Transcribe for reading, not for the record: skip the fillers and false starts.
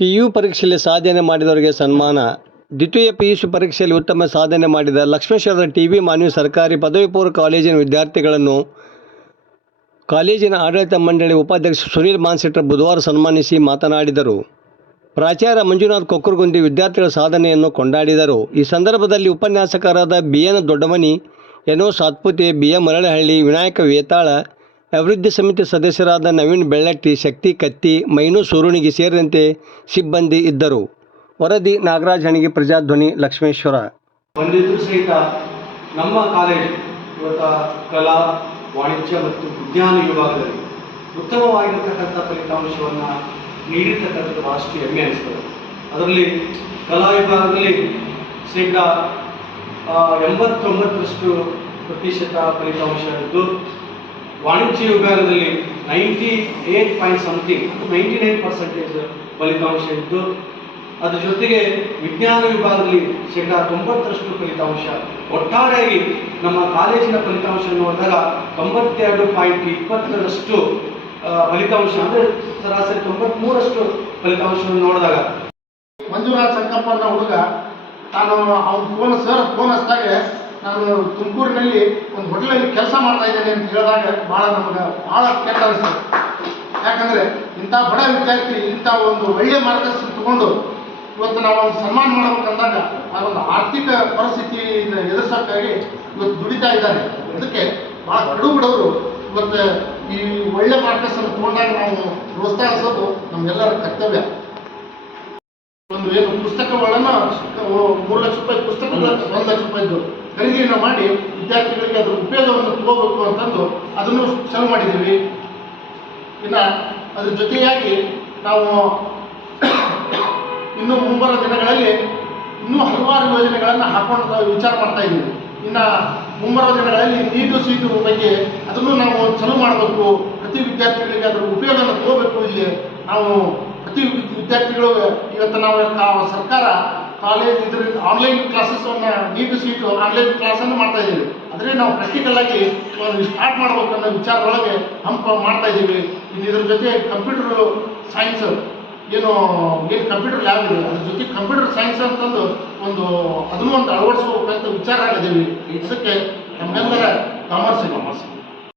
PU ಪರೀಕ್ಷೆಯಲ್ಲಿ ಸಾಧನೆ ಮಾಡಿದವರಿಗೆ ಸನ್ಮಾನ. ದ್ವಿತೀಯ PUC ಪರೀಕ್ಷೆಯಲ್ಲಿ ಉತ್ತಮ ಸಾಧನೆ ಮಾಡಿದ ಲಕ್ಷ್ಮೇಶ್ವರದ TB ಮಾನ್ವಿ ಸರ್ಕಾರಿ ಪದವಿ ಪೂರ್ವ ಕಾಲೇಜಿನ ವಿದ್ಯಾರ್ಥಿಗಳನ್ನು ಕಾಲೇಜಿನ ಆಡಳಿತ ಮಂಡಳಿ ಉಪಾಧ್ಯಕ್ಷ ಸುನೀಲ್ ಮಾನ್ಸೆಟ್ರ ಬುಧವಾರ ಸನ್ಮಾನಿಸಿ ಮಾತನಾಡಿದರು. ಪ್ರಾಚಾರ್ಯ ಮಂಜುನಾಥ್ ಕೊಕ್ಕರಗುಂದಿ ವಿದ್ಯಾರ್ಥಿಗಳ ಸಾಧನೆಯನ್ನು ಕೊಂಡಾಡಿದರು. ಈ ಸಂದರ್ಭದಲ್ಲಿ ಉಪನ್ಯಾಸಕರಾದ BN Doddamani, NO ಸಾತ್ಪುತೆ, BM ಮರಳಹಳ್ಳಿ, Vinayaka ವೇತಾಳ, ಅಭಿವೃದ್ಧಿ ಸಮಿತಿ ಸದಸ್ಯರಾದ ನವೀನ್ ಬೆಳ್ಳಟ್ಟಿ, ಶಕ್ತಿ ಕತ್ತಿ, ಮೈನು ಸೂರುಣಿಗಿ ಸೇರಿದಂತೆ ಸಿಬ್ಬಂದಿ ಇದ್ದರು. ವರದಿ ನಾಗರಾಜ್ ಹಣಗಿ, ಪ್ರಜಾಧ್ವನಿ, ಲಕ್ಷ್ಮೇಶ್ವರ. ಬಂದಿದ್ದು ಸಹಿತ ನಮ್ಮ ಕಾಲೇಜು ಇವತ್ತು ಕಲಾ, ವಾಣಿಜ್ಯ ಮತ್ತು ವಿಜ್ಞಾನ ವಿಭಾಗದಲ್ಲಿ ಉತ್ತಮವಾಗಿರತಕ್ಕಂಥ ಫಲಿತಾಂಶವನ್ನು ನೀಡಿರ್ತಕ್ಕಂಥದ್ದು ಬಹಳಷ್ಟು ಹೆಮ್ಮೆ ಅನಿಸ್ತದೆ. ಅದರಲ್ಲಿ ಕಲಾ ವಿಭಾಗದಲ್ಲಿ ಶೇಕಡ 89% ಫಲಿತಾಂಶ ಇದ್ದು, ವಾಣಿಜ್ಯ ವಿಭಾಗದಲ್ಲಿ 99% ಫಲಿತಾಂಶ ಇದ್ದು, ಅದರ ಜೊತೆಗೆ ವಿಜ್ಞಾನ ವಿಭಾಗದಲ್ಲಿ ಶೇಕಡ 90% ಫಲಿತಾಂಶ. ಒಟ್ಟಾರೆಯಾಗಿ ನಮ್ಮ ಕಾಲೇಜಿನ ಫಲಿತಾಂಶ ನೋಡಿದಾಗ 92.20% ಫಲಿತಾಂಶ, ಅಂದರೆ ಸರಾಸರಿ 93% ಫಲಿತಾಂಶವನ್ನು ನೋಡಿದಾಗ ಮಂಜುನಾಥ್ ಸಂಕಲ್ಪ ಅನ್ನೋ ಹುಡುಗ ತಾನು ಅವ್ನ ಫೋನ್ ಹಚ್ಚಿದಾಗ ನಾನು ತುಮಕೂರಿನಲ್ಲಿ ಒಂದು ಹೋಟೆಲಲ್ಲಿ ಕೆಲಸ ಮಾಡ್ತಾ ಇದ್ದೇನೆ ಅಂತ ಹೇಳಿದಾಗ ನಮಗೆ ಭಾಳ ಕೆಟ್ಟ ಅನಿಸ್ತು. ಯಾಕಂದರೆ ಇಂಥ ಬಡ ವಿದ್ಯಾರ್ಥಿ ಇಂಥ ಒಂದು ಒಳ್ಳೆಯ ಮಾರ್ಗದರ್ಶನ ತಗೊಂಡು ಇವತ್ತು ನಾವು ಒಂದು ಸನ್ಮಾನ ಮಾಡಬೇಕಂದಾಗ ಆ ಒಂದು ಆರ್ಥಿಕ ಪರಿಸ್ಥಿತಿಯಿಂದ ಎದುರಿಸೋಕ್ಕಾಗಿ ಇವತ್ತು ದುಡಿತಾ ಇದ್ದಾನೆ. ಅದಕ್ಕೆ ಭಾಳ ಕಡು ಬಡವರು ಇವತ್ತು ಈ ಒಳ್ಳೆ ಮಾರ್ಗದರ್ಶನ ತಗೊಂಡಾಗ ನಾವು ಪ್ರೋತ್ಸಾಹಿಸೋದು ನಮಗೆಲ್ಲರ ಕರ್ತವ್ಯ. ಒಂದು ಏನು ಪುಸ್ತಕಗಳನ್ನು 3 ಲಕ್ಷ ರೂಪಾಯಿ ಪುಸ್ತಕಗಳು 1 ಲಕ್ಷ ರೂಪಾಯಿದ್ದು ಖರೀದಿಯನ್ನು ಮಾಡಿ ವಿದ್ಯಾರ್ಥಿಗಳಿಗೆ ಅದರ ಉಪಯೋಗವನ್ನು ತಗೋಬೇಕು ಅಂತಂದು ಅದನ್ನು ಚಾಲೂ ಮಾಡಿದ್ದೀವಿ. ಇನ್ನು ಅದ್ರ ಜೊತೆಯಾಗಿ ನಾವು ಇನ್ನು ಮುಂಬರುವ ದಿನಗಳಲ್ಲಿ ಇನ್ನೂ ಹಲವಾರು ಯೋಜನೆಗಳನ್ನು ಹಾಕೊಂಡು ವಿಚಾರ ಮಾಡ್ತಾ ಇದ್ದೀವಿ. ಇನ್ನು ಮುಂಬರುವ ದಿನಗಳಲ್ಲಿ ನೀಟು ಸೀಟು ಬಗ್ಗೆ ಅದನ್ನು ನಾವು ಚಾಲೂ ಮಾಡಬೇಕು. ಪ್ರತಿ ವಿದ್ಯಾರ್ಥಿಗಳಿಗೆ ಅದರ ಉಪಯೋಗವನ್ನು ತಗೋಬೇಕು. ಇಲ್ಲಿ ನಾವು ಪ್ರತಿ ವಿದ್ಯಾರ್ಥಿಗಳು ಇವತ್ತು ನಾವು ಸರ್ಕಾರ ಕಾಲೇಜ್ ಇದರಿಂದ ಆನ್ಲೈನ್ ಕ್ಲಾಸಸ್ಸನ್ನು ನೀಟು ಸೀಟು ಆನ್ಲೈನ್ ಕ್ಲಾಸನ್ನು ಮಾಡ್ತಾ ಇದ್ದೀವಿ. ಅದನ್ನೇ ನಾವು ಪ್ರಾಕ್ಟಿಕಲ್ ಆಗಿ ಸ್ಟಾರ್ಟ್ ಮಾಡಬೇಕು ಅನ್ನೋ ವಿಚಾರದೊಳಗೆ ಮಾಡ್ತಾ ಇದ್ದೀವಿ. ಇನ್ನು ಇದ್ರ ಜೊತೆ ಕಂಪ್ಯೂಟರ್ ಸೈನ್ಸ್ ಏನು ಕಂಪ್ಯೂಟರ್ ಲ್ಯಾಬ್ ಇದೆ, ಅದ್ರ ಜೊತೆ ಕಂಪ್ಯೂಟರ್ ಸೈನ್ಸ್ ಅಂತಂದು ಅದನ್ನು ಒಂದು ಅಳವಡಿಸಬೇಕಂತ ವಿಚಾರ ಆಗಿದ್ದೀವಿ. ಇದಕ್ಕೆ ನಮ್ಮೆಲ್ಲರ ಕಾಮರ್ಸ್